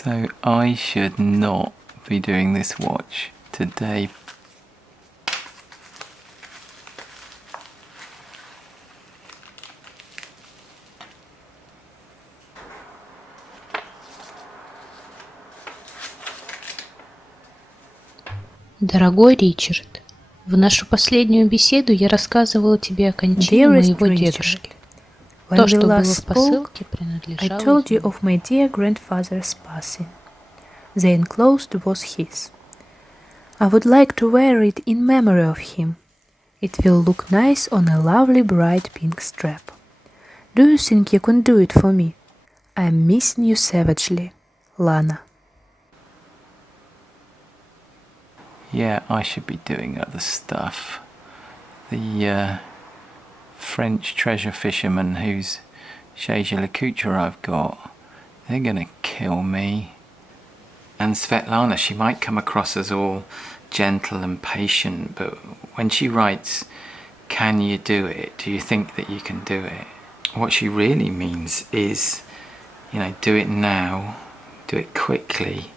So I should not be doing this watch today. Дорогой Ричард, в нашу последнюю беседу я рассказывала тебе о кончине Dearest моего Richard, дедушки. when То, we что было last в spoke, посылке, I принадлежало told you ему. of my dear grandfather's passing. The enclosed was his. I would like to wear it in memory of him. It will look nice on a lovely bright pink strap. Do you think you can do it for me? I am missing you savagely. Lana. Yeah, I should be doing other stuff. The French treasure fisherman whose Chez Couture I've got, they're gonna kill me. And Svetlana, she might come across as all gentle and patient, but when she writes, "Can you do it? Do you think that you can do it?" What she really means is, do it now, do it quickly,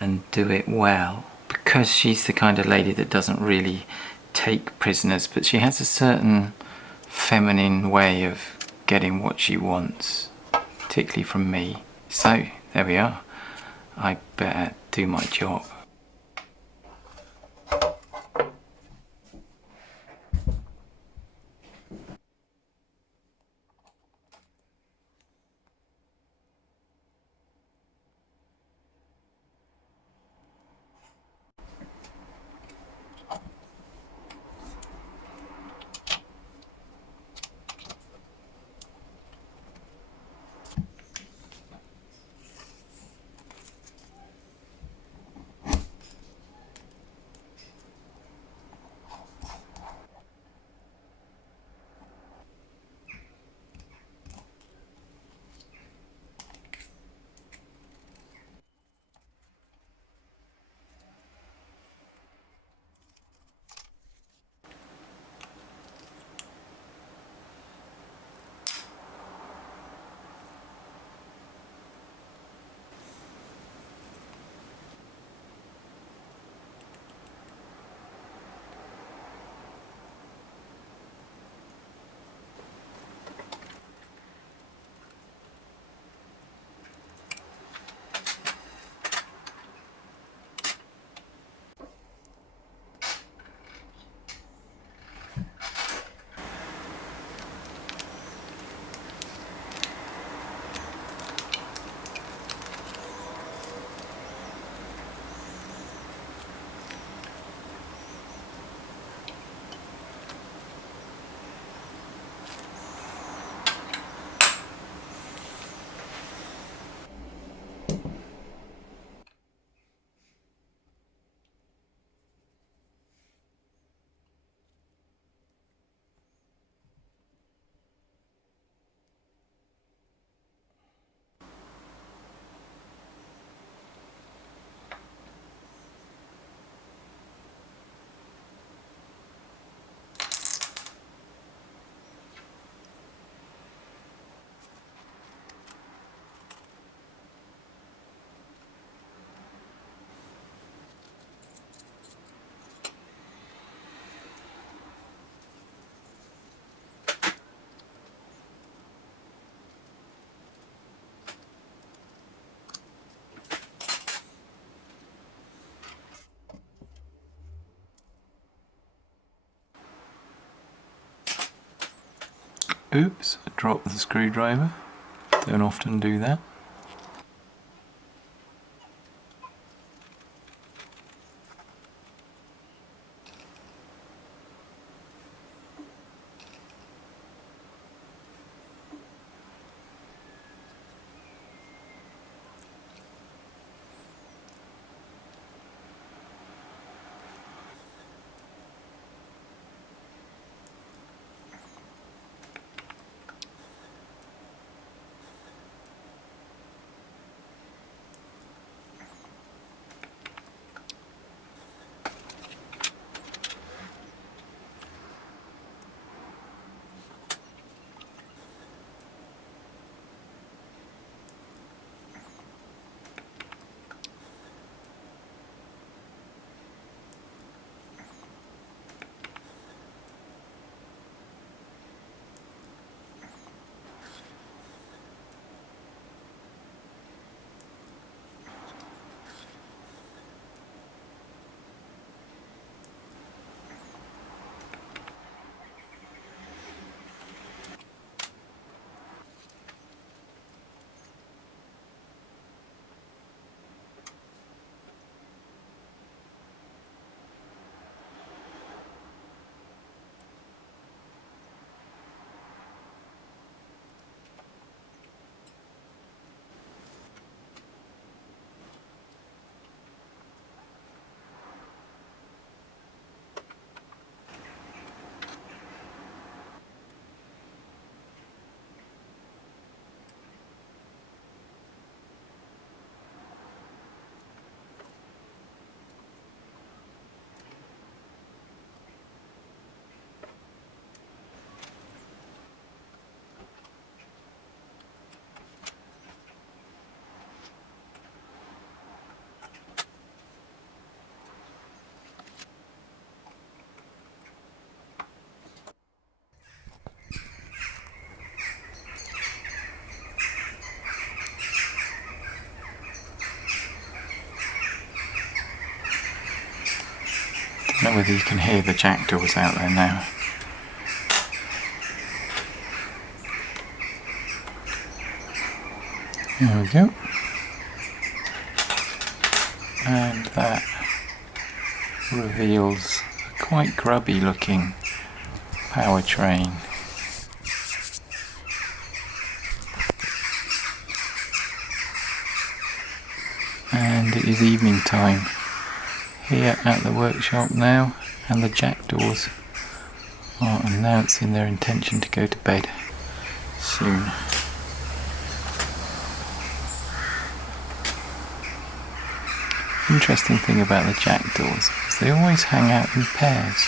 and do it well. Because she's the kind of lady that doesn't really take prisoners, but she has a certain feminine way of getting what she wants, particularly from me. So, there we are. I better do my job. Oops, I dropped the screwdriver. Don't often do that. know whether you can hear the jackdaws out there now. There we go. And that reveals a quite grubby looking powertrain. And it is evening time here at the workshop now, and the jackdaws are announcing their intention to go to bed soon. Interesting thing about the jackdaws is they always hang out in pairs.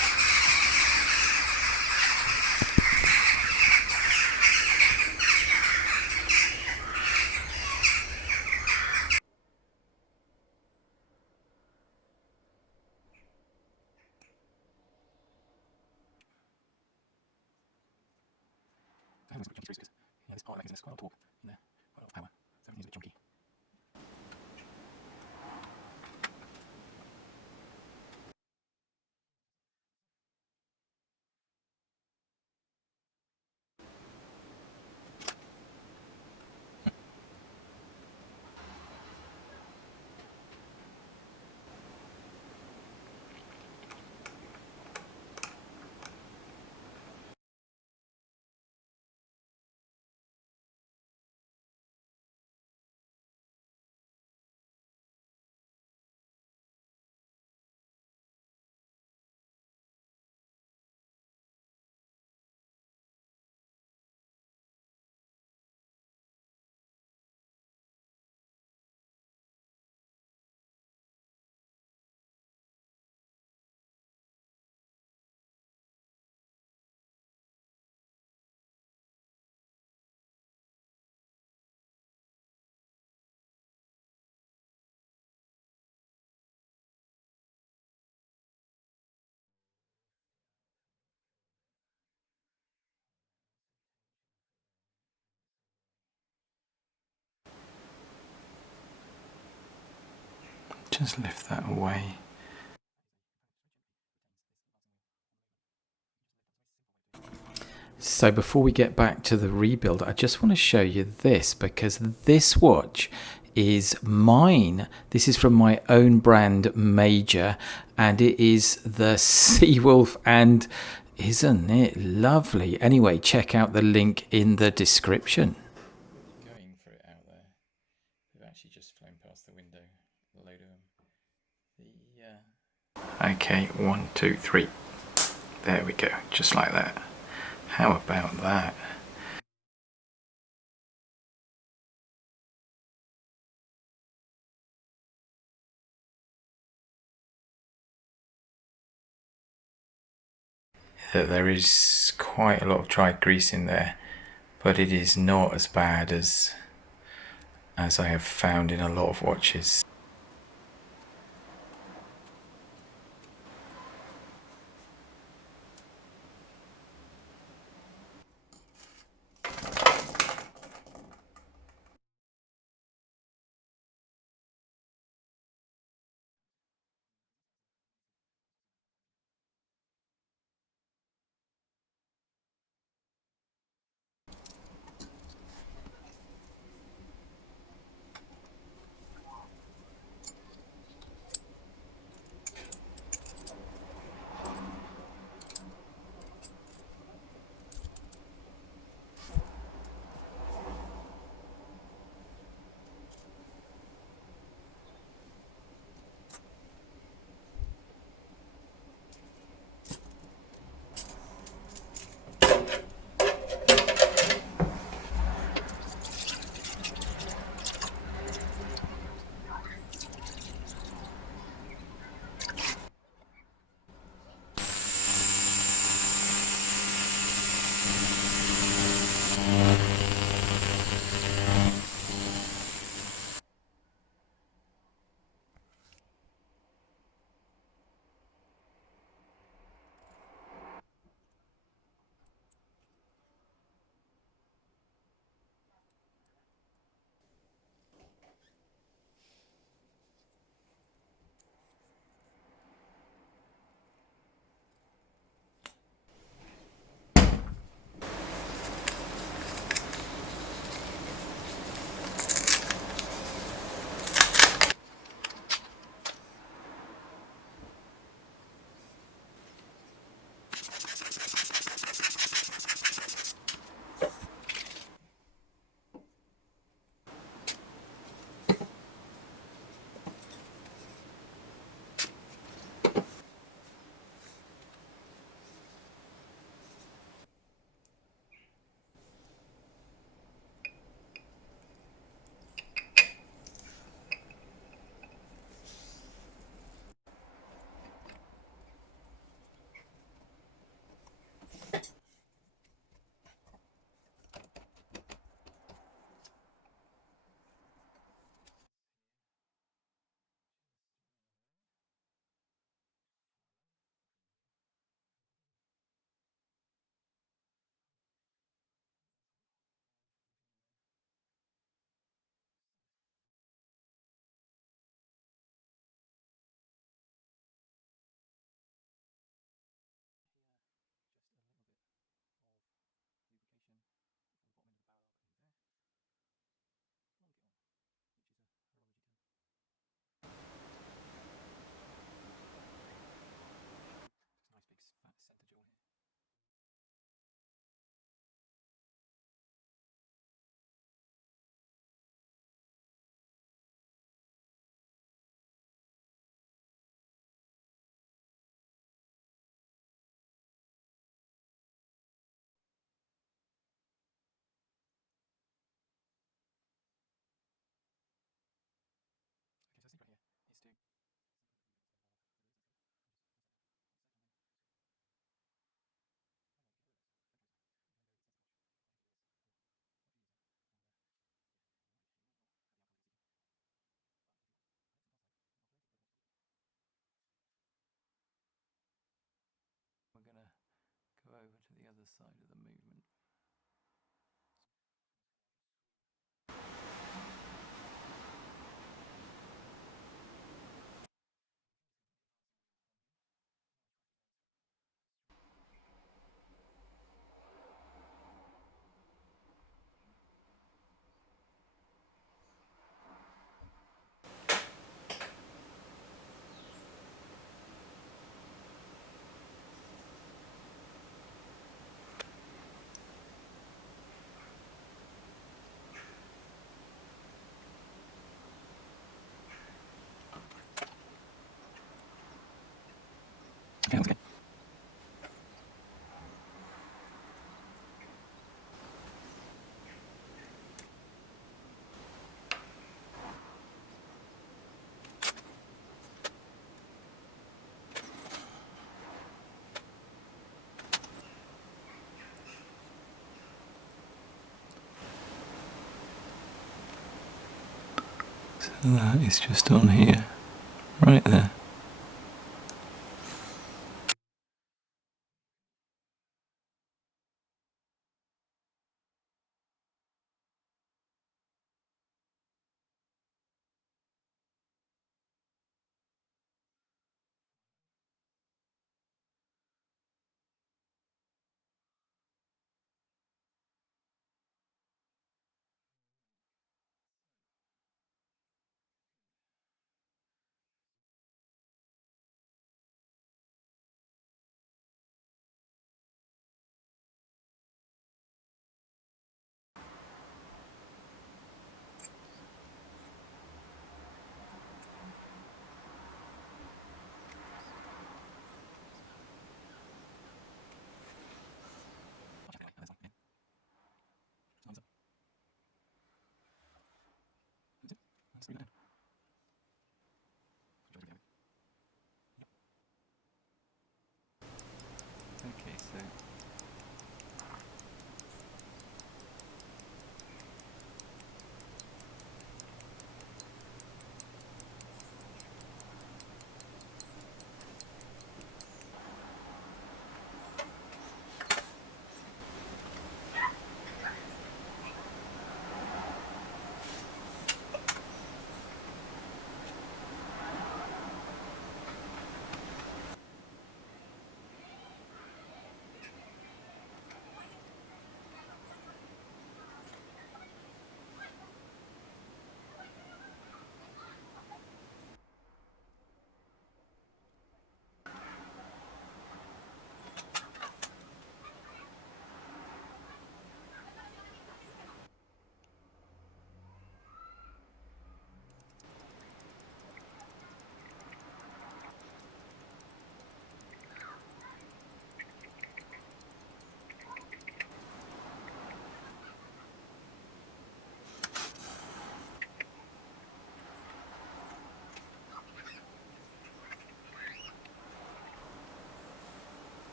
Just lift that away. So before we get back to the rebuild, I just want to show you this, because this watch is mine. This is from my own brand, Major, and it is the Seawolf, and isn't it lovely? Anyway, check out the link in the description. Going for it out there. They've actually just flown past the window, a load of them. Okay, 1, 2, 3. There we go, just like that. How about that? There is quite a lot of dried grease in there, but it is not as bad as I have found in a lot of watches. side of the movement. Okay, that's good. So that is just on here, right there. Okay, so